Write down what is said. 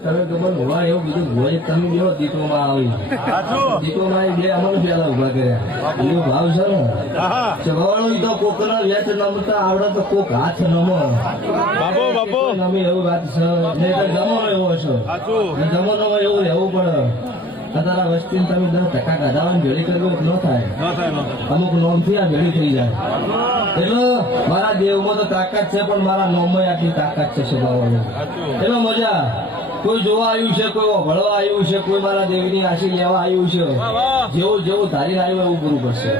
તમે ગમન હોવા એવું બીજું હોય તમે કેવો દીપોમાં આવી દીપોમાં બે અમારું પેલા ઉભા કર્યા એવો ભાવ છે ને ચવાણું તો કોક ના વેચ નમતા આવડે તો કોક હાથ નમો બાપો નમી એવું વાત છે નહીં તો જમવાનો એવો હશો જમવાનો એવું રહેવું પડે અત્યારે વસ્તી તમે 10% ગાધાવાની ભેળી કરવું ન થાય અમુક નોમથી આ ભેળી થઈ જાય એટલે મારા દેવમાં તો તાકાત છે પણ મારા નોમમાં આટલી તાકાત છે સ્વભાવની એટલે મજા કોઈ જોવા આવ્યું છે કોઈ ભળવા આવ્યું છે કોઈ મારા દેવની આશી લેવા આવ્યું છે જેવું ધારીને આવ્યું એવું પૂરું કરશે